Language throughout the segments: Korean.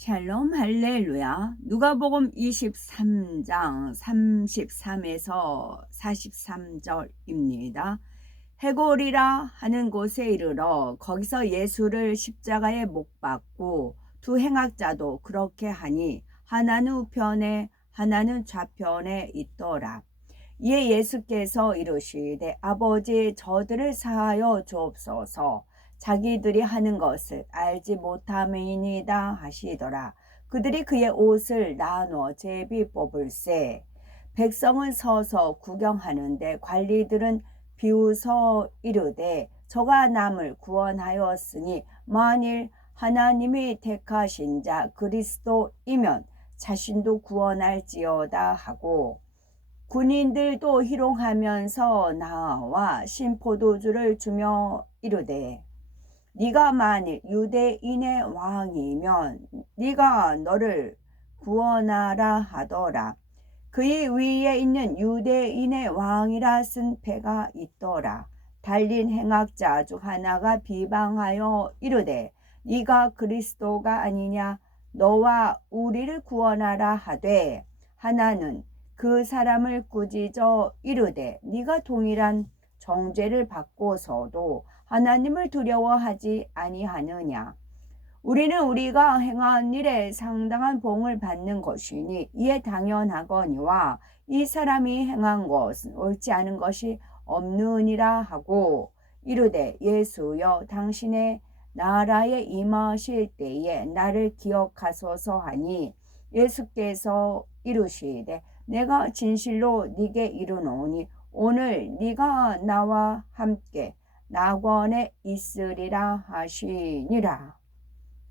샬롬 할렐루야. 누가복음 23장 33에서 43절입니다. 해골이라 하는 곳에 이르러 거기서 예수를 십자가에 못 박고 두 행악자도 그렇게 하니 하나는 우편에 하나는 좌편에 있더라. 이에 예수께서 이르시되 아버지 저들을 사하여 주옵소서. 자기들이 하는 것을 알지 못함이니이다 하시더라. 그들이 그의 옷을 나누어 제비 뽑을세. 백성은 서서 구경하는데 관리들은 비웃어 이르되 저가 남을 구원하였으니 만일 하나님이 택하신 자 그리스도이면 자신도 구원할지어다 하고, 군인들도 희롱하면서 나와 신포도주를 주며 이르되 네가 만일 유대인의 왕이면 네가 너를 구원하라 하더라. 그의 위에 있는 유대인의 왕이라 쓴 패가 있더라. 달린 행악자 중 하나가 비방하여 이르되 네가 그리스도가 아니냐, 너와 우리를 구원하라 하되, 하나는 그 사람을 꾸짖어 이르되 네가 동일한 정죄를 받고서도 하나님을 두려워하지 아니하느냐. 우리는 우리가 행한 일에 상당한 봉을 받는 것이니 이에 당연하거니와 이 사람이 행한 것은 옳지 않은 것이 없느니라 하고, 이르되 예수여 당신의 나라에 임하실 때에 나를 기억하소서 하니, 예수께서 이르시되 내가 진실로 네게 이르노니 오늘 네가 나와 함께 낙원에 있으리라 하시니라.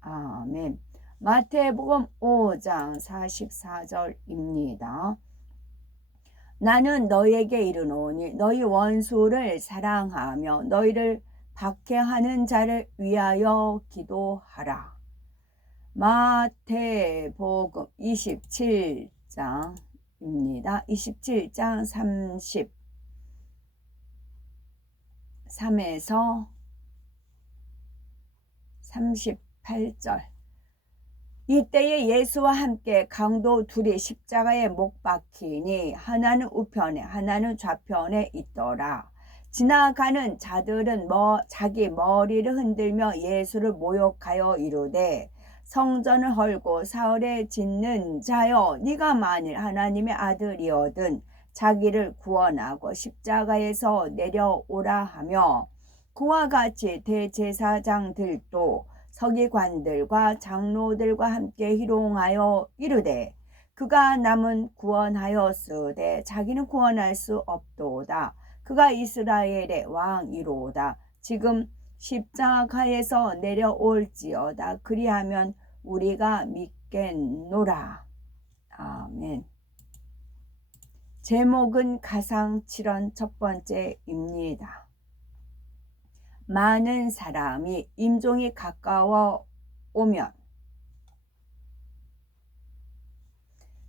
아멘. 마태복음 5장 44절입니다. 나는 너희에게 이르노니 너희 원수를 사랑하며 너희를 박해하는 자를 위하여 기도하라. 마태복음 27장입니다. 27장 33에서 38절. 이때에 예수와 함께 강도 둘이 십자가에 못 박히니 하나는 우편에 하나는 좌편에 있더라. 지나가는 자들은 자기 머리를 흔들며 예수를 모욕하여 이르되 성전을 헐고 사흘에 짓는 자여, 네가 만일 하나님의 아들이거든 자기를 구원하고 십자가에서 내려오라 하며, 그와 같이 대제사장들도 서기관들과 장로들과 함께 희롱하여 이르되 그가 남은 구원하였으되 자기는 구원할 수 없도다. 그가 이스라엘의 왕이로다. 지금 십자가에서 내려올지어다. 그리하면 우리가 믿겠노라. 아멘. 제목은 가상칠언 첫 번째입니다. 많은 사람이 임종이 가까워 오면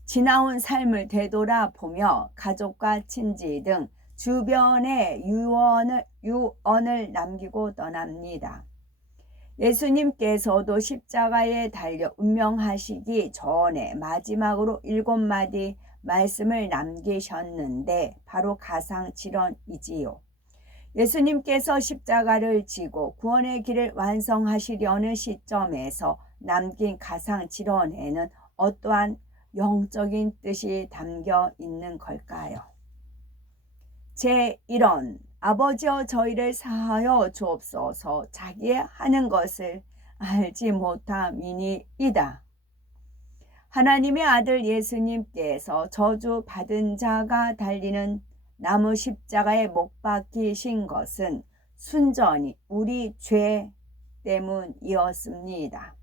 지나온 삶을 되돌아보며 가족과 친지 등 주변에 유언을 남기고 떠납니다. 예수님께서도 십자가에 달려 운명하시기 전에 마지막으로 7마디 말씀을 남기셨는데 바로 가상칠언이지요. 예수님께서 십자가를 지고 구원의 길을 완성하시려는 시점에서 남긴 가상칠언에는 어떠한 영적인 뜻이 담겨 있는 걸까요? 제1원, 아버지여 저희를 사하여 주옵소서. 자기의 하는 것을 알지 못함이니이다. 하나님의 아들 예수님께서 저주 받은 자가 달리는 나무 십자가에 못 박히신 것은 순전히 우리 죄 때문이었습니다.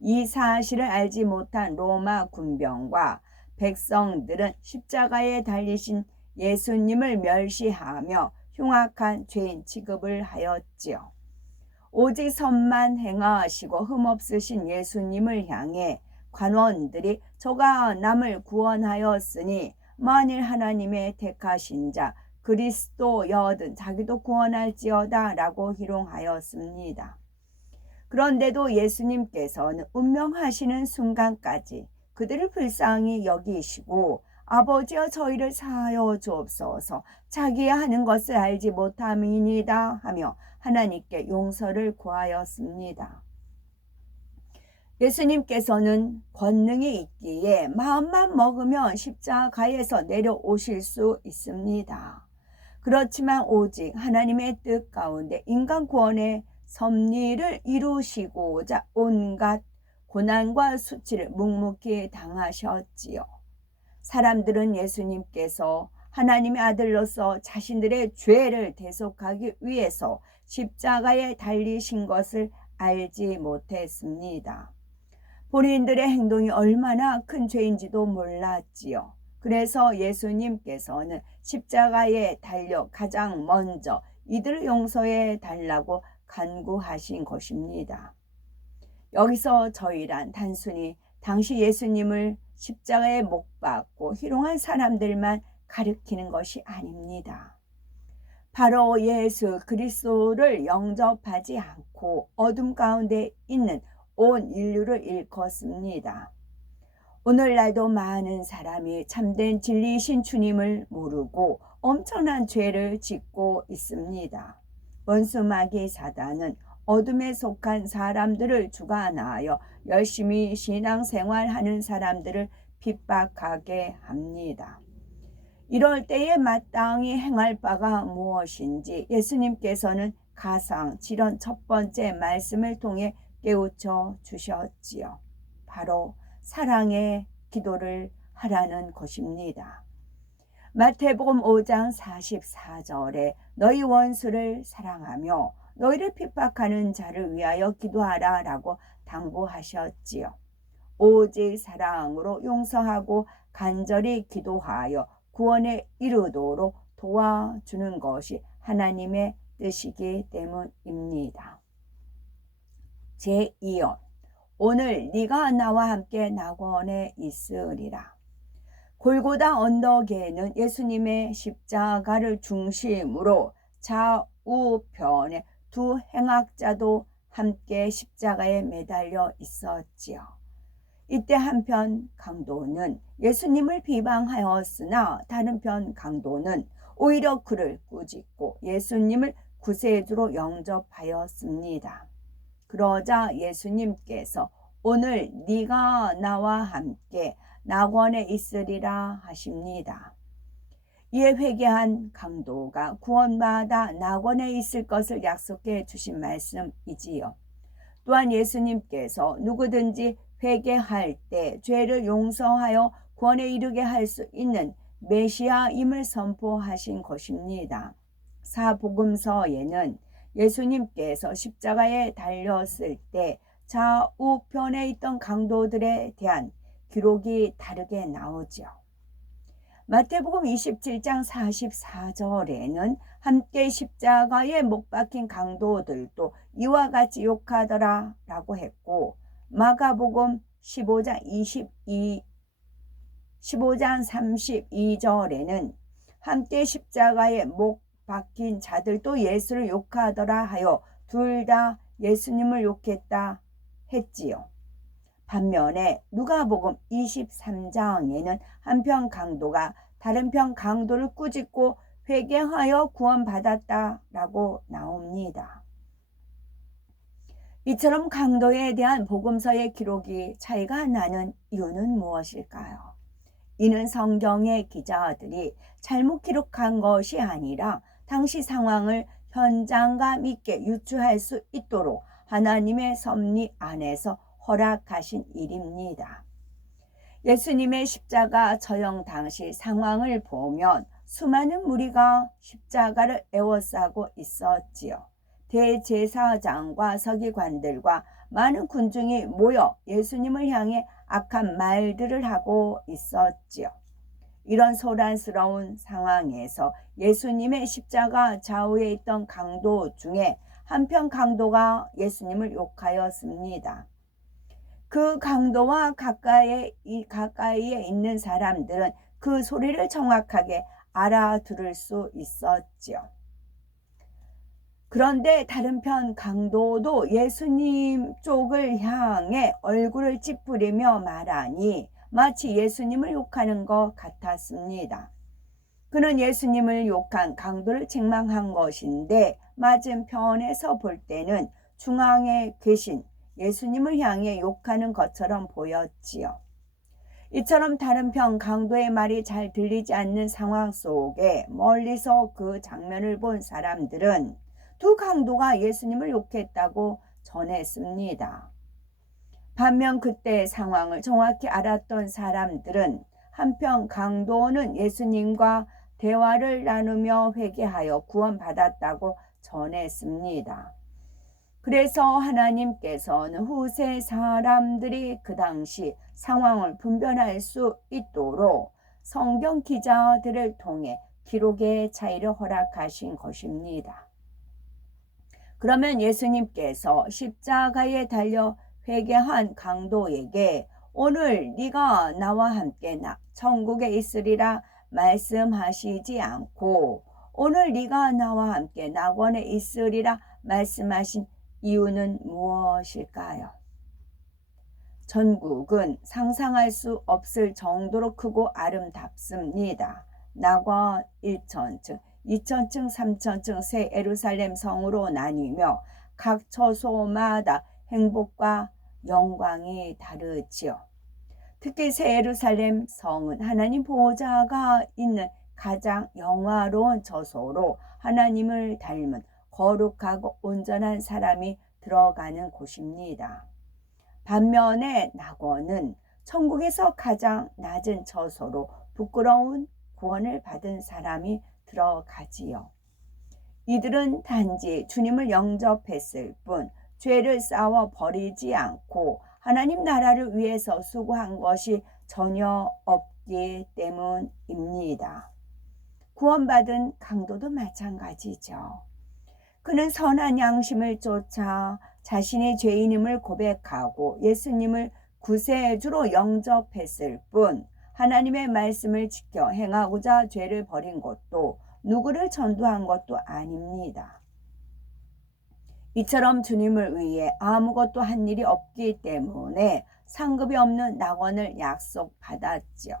이 사실을 알지 못한 로마 군병과 백성들은 십자가에 달리신 예수님을 멸시하며 흉악한 죄인 취급을 하였지요. 오직 선만 행하시고 흠없으신 예수님을 향해 관원들이 저가 남을 구원하였으니 만일 하나님의 택하신 자 그리스도여든 자기도 구원할지어다 라고 희롱하였습니다. 그런데도 예수님께서는 운명하시는 순간까지 그들을 불쌍히 여기시고 아버지여 저희를 사하여 주옵소서 자기의 하는 것을 알지 못함이니이다 하며 하나님께 용서를 구하였습니다. 예수님께서는 권능이 있기에 마음만 먹으면 십자가에서 내려오실 수 있습니다. 그렇지만 오직 하나님의 뜻 가운데 인간 구원의 섭리를 이루시고자 온갖 고난과 수치를 묵묵히 당하셨지요. 사람들은 예수님께서 하나님의 아들로서 자신들의 죄를 대속하기 위해서 십자가에 달리신 것을 알지 못했습니다. 본인들의 행동이 얼마나 큰 죄인지도 몰랐지요. 그래서 예수님께서는 십자가에 달려 가장 먼저 이들을 용서해 달라고 간구하신 것입니다. 여기서 저희란 단순히 당시 예수님을 십자가에 못 박고 희롱한 사람들만 가리키는 것이 아닙니다. 바로 예수 그리스도를 영접하지 않고 어둠 가운데 있는 온 인류를 일컫습니다. 오늘날도 많은 사람이 참된 진리이신 주님을 모르고 엄청난 죄를 짓고 있습니다. 원수 마귀 사단은 어둠에 속한 사람들을 주관하여 열심히 신앙생활하는 사람들을 핍박하게 합니다. 이럴 때에 마땅히 행할 바가 무엇인지 예수님께서는 가상 7원 첫 번째 말씀을 통해 깨우쳐 주셨지요. 바로 사랑의 기도를 하라는 것입니다. 마태복음 5장 44절에 너희 원수를 사랑하며 너희를 핍박하는 자를 위하여 기도하라 라고 당부하셨지요. 오직 사랑으로 용서하고 간절히 기도하여 구원에 이르도록 도와주는 것이 하나님의 뜻이기 때문입니다. 제2연 오늘 네가 나와 함께 낙원에 있으리라. 골고다 언덕에는 예수님의 십자가를 중심으로 좌우편에 두 행악자도 함께 십자가에 매달려 있었지요. 이때 한편 강도는 예수님을 비방하였으나 다른 편 강도는 오히려 그를 꾸짖고 예수님을 구세주로 영접하였습니다. 그러자 예수님께서 오늘 네가 나와 함께 낙원에 있으리라 하십니다. 이에 회개한 강도가 구원받아 낙원에 있을 것을 약속해 주신 말씀이지요. 또한 예수님께서 누구든지 회개할 때 죄를 용서하여 구원에 이르게 할 수 있는 메시아임을 선포하신 것입니다. 사복음서에는 예수님께서 십자가에 달렸을 때 좌우편에 있던 강도들에 대한 기록이 다르게 나오죠. 마태복음 27장 44절에는 함께 십자가에 못 박힌 강도들도 이와 같이 욕하더라 라고 했고, 마가복음 15장 32절에는 함께 십자가에 못 박힌 자들도 예수를 욕하더라 하여 둘 다 예수님을 욕했다 했지요. 반면에 누가복음 23장에는 한편 강도가 다른 편 강도를 꾸짖고 회개하여 구원받았다라고 나옵니다. 이처럼 강도에 대한 복음서의 기록이 차이가 나는 이유는 무엇일까요? 이는 성경의 기자들이 잘못 기록한 것이 아니라 당시 상황을 현장감 있게 유추할 수 있도록 하나님의 섭리 안에서 허락하신 일입니다. 예수님의 십자가 처형 당시 상황을 보면 수많은 무리가 십자가를 에워싸고 있었지요. 대제사장과 서기관들과 많은 군중이 모여 예수님을 향해 악한 말들을 하고 있었지요. 이런 소란스러운 상황에서 예수님의 십자가 좌우에 있던 강도 중에 한편 강도가 예수님을 욕하였습니다. 그 강도와 가까이에 있는 사람들은 그 소리를 정확하게 알아들을 수 있었죠. 그런데 다른 편 강도도 예수님 쪽을 향해 얼굴을 찌푸리며 말하니 마치 예수님을 욕하는 것 같았습니다. 그는 예수님을 욕한 강도를 책망한 것인데 맞은편에서 볼 때는 중앙에 계신 예수님을 향해 욕하는 것처럼 보였지요. 이처럼 다른 편 강도의 말이 잘 들리지 않는 상황 속에 멀리서 그 장면을 본 사람들은 두 강도가 예수님을 욕했다고 전했습니다. 반면 그때 상황을 정확히 알았던 사람들은 한편 강도는 예수님과 대화를 나누며 회개하여 구원받았다고 전했습니다. 그래서 하나님께서는 후세 사람들이 그 당시 상황을 분별할 수 있도록 성경 기자들을 통해 기록의 차이를 허락하신 것입니다. 그러면 예수님께서 십자가에 달려 회개한 강도에게 오늘 네가 나와 함께 천국에 있으리라 말씀하시지 않고 오늘 네가 나와 함께 낙원에 있으리라 말씀하신 이유는 무엇일까요? 전국은 상상할 수 없을 정도로 크고 아름답습니다. 낙원 1천층, 2천층, 3천층 새 예루살렘 성으로 나뉘며 각 처소마다 행복과 영광이 다르지요. 특히 새 예루살렘 성은 하나님 보호자가 있는 가장 영화로운 처소로 하나님을 닮은 거룩하고 온전한 사람이 들어가는 곳입니다. 반면에 낙원은 천국에서 가장 낮은 처소로 부끄러운 구원을 받은 사람이 들어가지요. 이들은 단지 주님을 영접했을 뿐 죄를 쌓아 버리지 않고 하나님 나라를 위해서 수고한 것이 전혀 없기 때문입니다. 구원받은 강도도 마찬가지죠. 그는 선한 양심을 쫓아 자신이 죄인임을 고백하고 예수님을 구세주로 영접했을 뿐 하나님의 말씀을 지켜 행하고자 죄를 버린 것도 누구를 전도한 것도 아닙니다. 이처럼 주님을 위해 아무것도 한 일이 없기 때문에 상급이 없는 낙원을 약속받았죠.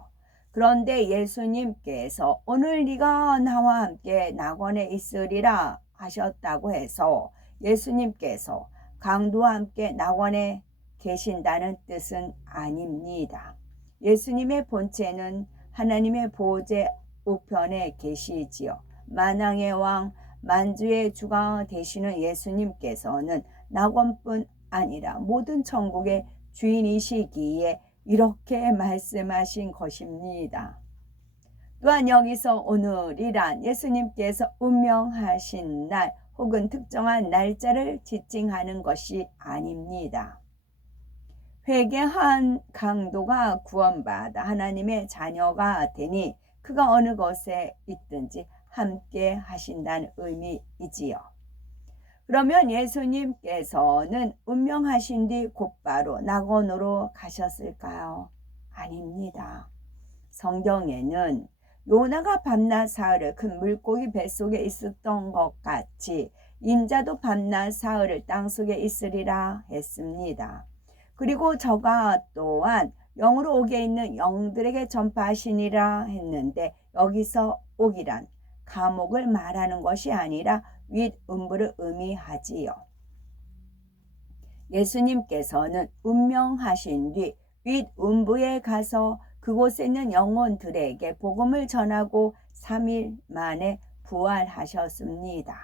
그런데 예수님께서 오늘 네가 나와 함께 낙원에 있으리라 하셨다고 해서 예수님께서 강도와 함께 낙원에 계신다는 뜻은 아닙니다. 예수님의 본체는 하나님의 보좌 우편에 계시지요. 만왕의 왕 만주의 주가 되시는 예수님께서는 낙원뿐 아니라 모든 천국의 주인이시기에 이렇게 말씀하신 것입니다. 또한 여기서 오늘이란 예수님께서 운명하신 날 혹은 특정한 날짜를 지칭하는 것이 아닙니다. 회개한 강도가 구원받아 하나님의 자녀가 되니 그가 어느 곳에 있든지 함께 하신다는 의미이지요. 그러면 예수님께서는 운명하신 뒤 곧바로 낙원으로 가셨을까요? 아닙니다. 성경에는 요나가 밤낮 사흘을 큰 물고기 뱃속에 있었던 것 같이 인자도 밤낮 사흘을 땅속에 있으리라 했습니다. 그리고 저가 또한 영으로 옥에 있는 영들에게 전파하시니라 했는데 여기서 옥이란 감옥을 말하는 것이 아니라 윗음부를 의미하지요. 예수님께서는 운명하신 뒤 윗음부에 가서 그곳에 있는 영혼들에게 복음을 전하고 3일 만에 부활하셨습니다.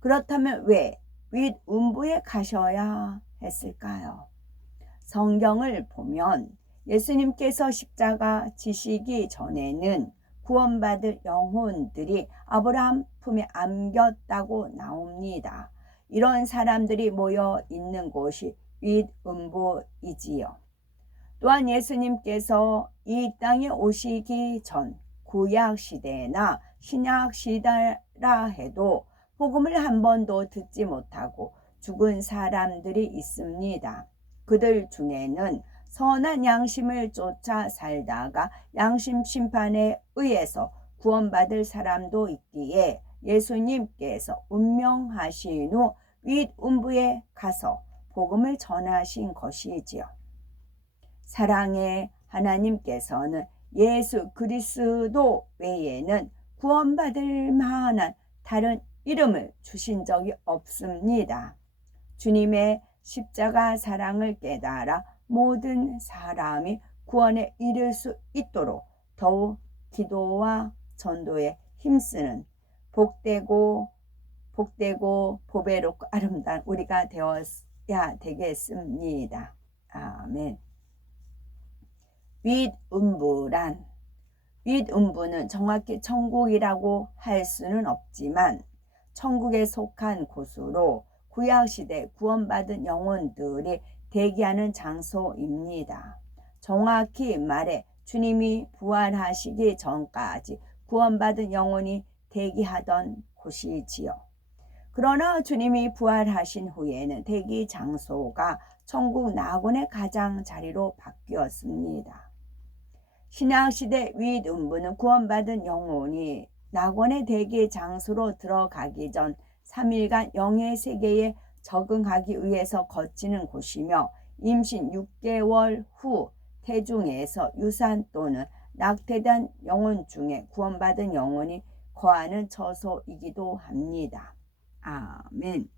그렇다면 왜 윗음부에 가셔야 했을까요? 성경을 보면 예수님께서 십자가 지시기 전에는 구원받을 영혼들이 아브라함 품에 안겼다고 나옵니다. 이런 사람들이 모여 있는 곳이 윗음부이지요. 또한 예수님께서 이 땅에 오시기 전 구약시대나 신약시대라 해도 복음을 한 번도 듣지 못하고 죽은 사람들이 있습니다. 그들 중에는 선한 양심을 쫓아 살다가 양심 심판에 의해서 구원받을 사람도 있기에 예수님께서 운명하신 후 윗음부에 가서 복음을 전하신 것이지요. 사랑의 하나님께서는 예수 그리스도 외에는 구원받을 만한 다른 이름을 주신 적이 없습니다. 주님의 십자가 사랑을 깨달아 모든 사람이 구원에 이를 수 있도록 더욱 기도와 전도에 힘쓰는 복되고 보배롭고 아름다운 우리가 되어야 되겠습니다. 아멘. 윗음부란, 윗음부는 정확히 천국이라고 할 수는 없지만 천국에 속한 곳으로 구약시대 구원받은 영혼들이 대기하는 장소입니다. 정확히 말해 주님이 부활하시기 전까지 구원받은 영혼이 대기하던 곳이지요. 그러나 주님이 부활하신 후에는 대기 장소가 천국 낙원의 가장자리로 바뀌었습니다. 신약시대 윗음부는 구원받은 영혼이 낙원의 대기 장소로 들어가기 전 3일간 영의 세계에 적응하기 위해서 거치는 곳이며 임신 6개월 후 태중에서 유산 또는 낙태된 영혼 중에 구원받은 영혼이 거하는 처소이기도 합니다. 아멘.